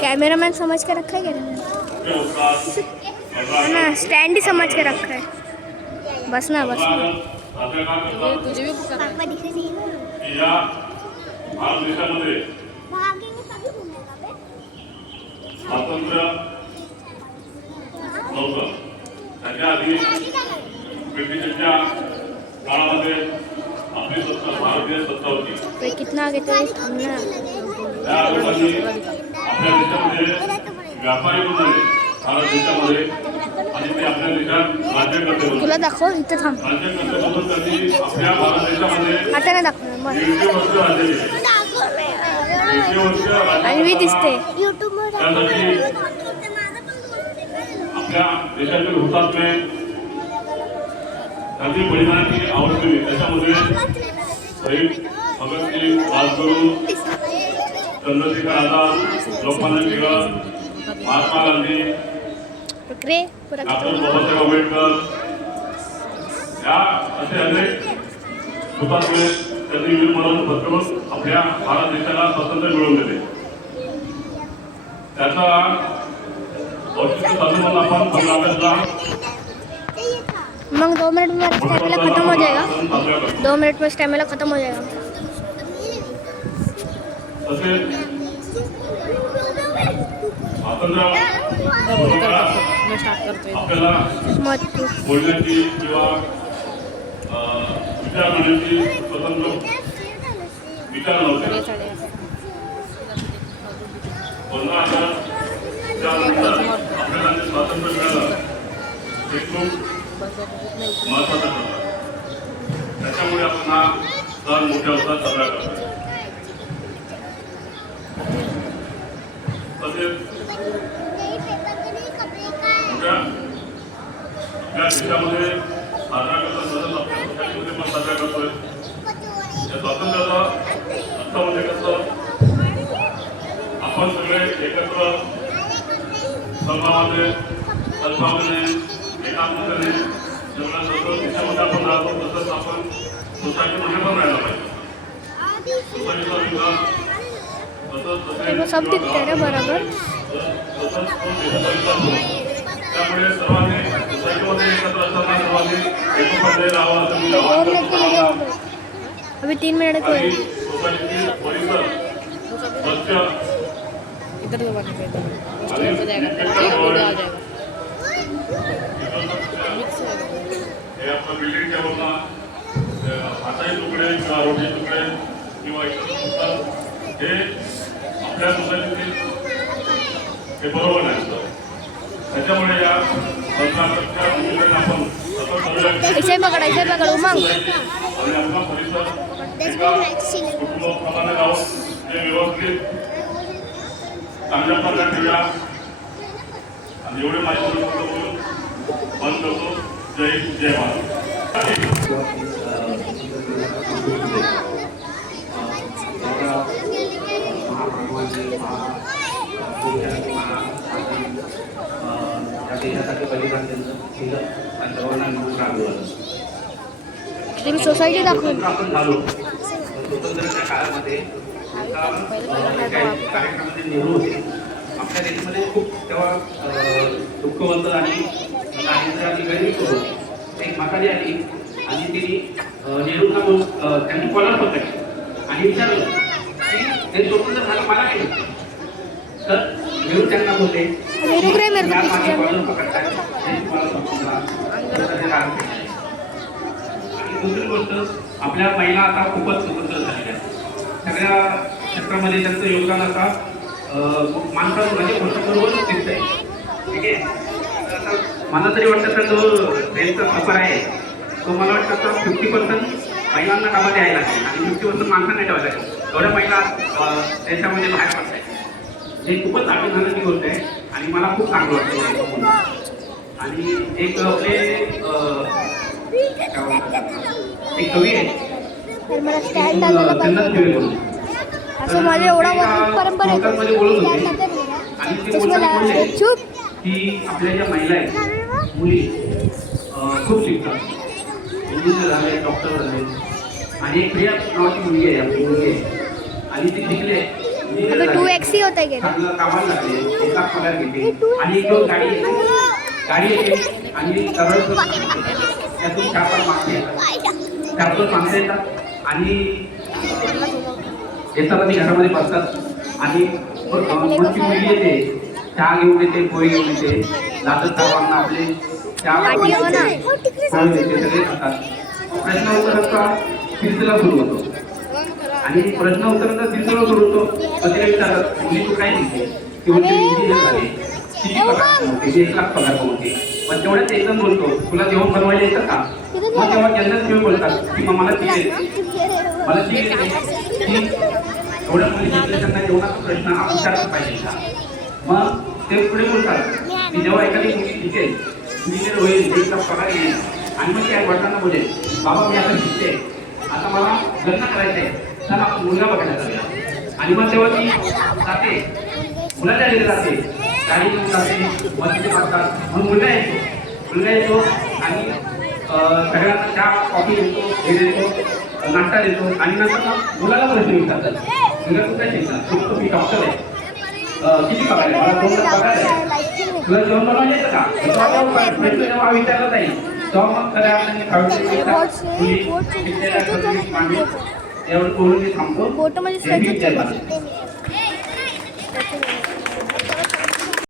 Cameraman समझ के रखा है क्या ना, स्टैंड ही समझ के रखा है। बस ना बस ना। तुझे भी स्वातंत्र्य नव्हतं त्याच्या आधी ब्रिटिशांच्या काळामध्ये आपली सत्ता भारतीय सत्ता होती। कितना आगे तो थामना त्या लोकांनी आपल्या देशामध्ये व्यापारी बनले भारत देशामध्ये आणि ते आपल्या देशात राज्य करते होते। तुला दाखव इथं थांब। राज्य करते म्हणून त्यांनी आपल्या भारत देशामध्ये आता नाही दाखवणार मग 100 वर्ष राज्य केले। 100 वर्ष आणि मी दिसते त्यासाठी आपल्या देशातील हुतात्मे त्यांनी बलिदानाची आवड केली। त्याच्यामध्ये शहीद भगतसिंग, राजगुरू, चंद्रशेखर आझाद, लोकमान्य टिळक, महात्मा गांधी, डॉक्टर बाबासाहेब आंबेडकर या असे अनेक हुतात्मे त्यांनी वीरमरण पत्करून आपल्या भारत देशाला स्वातंत्र्य मिळवून दिले। त्याचा औचित्य साधून आपण 15 ऑगस्टला मग 2 मिनट में स्टैमिना खत्म हो जाएगा। 2 मिनट में स्टैमिना खत्म हो जाएगा। तसेच स्वातंत्र्य आपल्याला बोलण्याची किंवा विचार करण्याची स्वतंत्र विचार नव्हते। 15 ऑगस्ट त्यानंतर आपल्याला जे स्वातंत्र्य मिळालं ते खूप महत्त्वाचं ठरलं। त्याच्यामुळे आपण हा सण मोठ्या उत्साहात साजरा करतो। तसेच आपल्या देशामध्ये साजरा करतो तसंच आपल्या सोसायटीमध्ये पण साजरा करतोय। या स्वातंत्र्याचा अर्थ म्हणजे कसं, आपण सगळे एकत्र सन्मानाने सद्भावनेने एकात्मतेने जगण्याचं देशामध्ये आपण राहतो तसंच आपण सोसायटीमध्ये पण राहायला पाहिजे। सोसायटीचा विकास सब दिखते ना बराबर। त्यामुळे सर्वांनी सोसायटीमध्ये एकत्र असताना सर्वांनी एकोपाने राहावं असं मी आवाहन करतो। अभी 3 मिनट को सोसायटीची परिसर स्वच्छ इधर से बात करते हैं आणि हे आपलं बिल्डिंगच्या वरनं हाताचे तुकडे किंवा रोटी तुकडे किंवा हे आपल्या सोसायटीतील हे बरोबर नाही असतं। त्याच्यामुळे या संस्थांच्या भूमिकेने आपण इसे पकड़ उमंग आणि आपला परिसर एका कुटुंबाप्रमाणे राहून हे व्यवस्थित चांगल्या प्रकारे ठेवूया। आणि एवढे माहिती बोलून बंद करतो। जय हिंद, जय भारत। सोसायटी दाखवून आपण झालो स्वतंत्रच्या काळामध्ये कार्यक्रमामध्ये नेहरू होते। आपल्या देशामध्ये खूप तेव्हा दुःखवंत आणि गरीब होते। एक म्हातारी आली आणि तिने नेहरूंना त्यांनी कॉलर पकडली आणि विचारलं की हे स्वतंत्र झालं मला नाही। तर नेहरू त्यांना बोलले दुसरी गोष्ट, आपल्या महिला आता खूपच स्वतंत्र झालेल्या आहेत। सगळ्या क्षेत्रामध्ये त्यांचं योगदान आता माणसाचं म्हणजे बरोबरच दिसतंय। ठीक आहे, मला तरी वाटतं तर जो ट्रेनचा सफर आहे तो मला वाटतं तर 50% महिलांना कामात यायला लागेल आणि 50% माणसांना ठेवायला लागेल। एवढ्या महिला देशामध्ये बाहेर पडत आहेत। हे खूपच अभिमानाची गोष्ट आहे आणि मला खूप चांगलं वाटतं। आणि एक आपले एक कवी आहे असं माझ्या एवढा परंपरा की आपल्या ज्या महिला आहेत मुली खूप शिकतात, इंजिनियर झाले, डॉक्टर झाले. आणि एक प्रिया नावाची मुलगी आहे, आपली मुलगी आहे, आणि ती शिकले, इंजिनियर अबे झाली. 2x ही होता है क्या? चांगलं कामाला लागले, 1 लाख पगार घेते. आणि एक दिवस गाडी येते आणि सरळ त्यातून 4-5 माणसं येतात, 4-5 माणसं येतात आणि येतात आणि घरामध्ये बसतात. आणि मोठी मुलगी येते, चहा घेऊन येते, पोहे घेऊन येते, जातात सर्वांना आपले चहा पोहे देते, सगळे खातात. प्रश्न उत्तराचा सिलसिला सुरू होतो आणि प्रश्न उत्तराचा सिलसिला सुरू होतो. तर तिला विचारतात, मुली तू काय शिकते? ती म्हणते इंजिनियर झाली, किती पगार कमवते? 1 लाख पगार कमवते. पण तेवढ्यात एकदम बोलतो, तुला जेवण बनवायला येतं का? मग तेव्हा जनरल शिव बोलतात की मग मला शिकेल, मला शिकेल. एवढ्या मुली शिकले, त्यांना जेवणाचा प्रश्न आपण विचारला पाहिजे का? मग ते पुढे बोलतात की जेव्हा एखादी मुलगी शिकेल, इंजिनियर होईल, 1 लाख पगार येईल, आणि मग त्या वडिलांना बोलेल, बाबा मी आता शिकते, आता मला लग्न करायचं आहे, चला आपण मुलगा बघायला जाऊया. आणि मग तेव्हा ती जाते, मुलाच्या घरी जाते, गाडी घेऊन जाते, मग तिथे बसतात. मग मुलगा येतो आणि सगळ्यांना चहा कॉफी देतो, हे देतो, नाश्ता देतो. आणि नंतर मग मुलाला प्रश्न विचारतात, मुलगा तू काय शिकतात? तुम्ही डॉक्टर आहे, किती पगार आहे? मला 2 लाख पगार आहे, तुला जेवण बनवायला येतं का? प्रश्न जेव्हा विचारला जाईल तेव्हा मग खऱ्या अर्थाने एवढं बोलून मी थांबतो. फोटो मध्ये हे मी विचारलं. स्ट्रेचिंग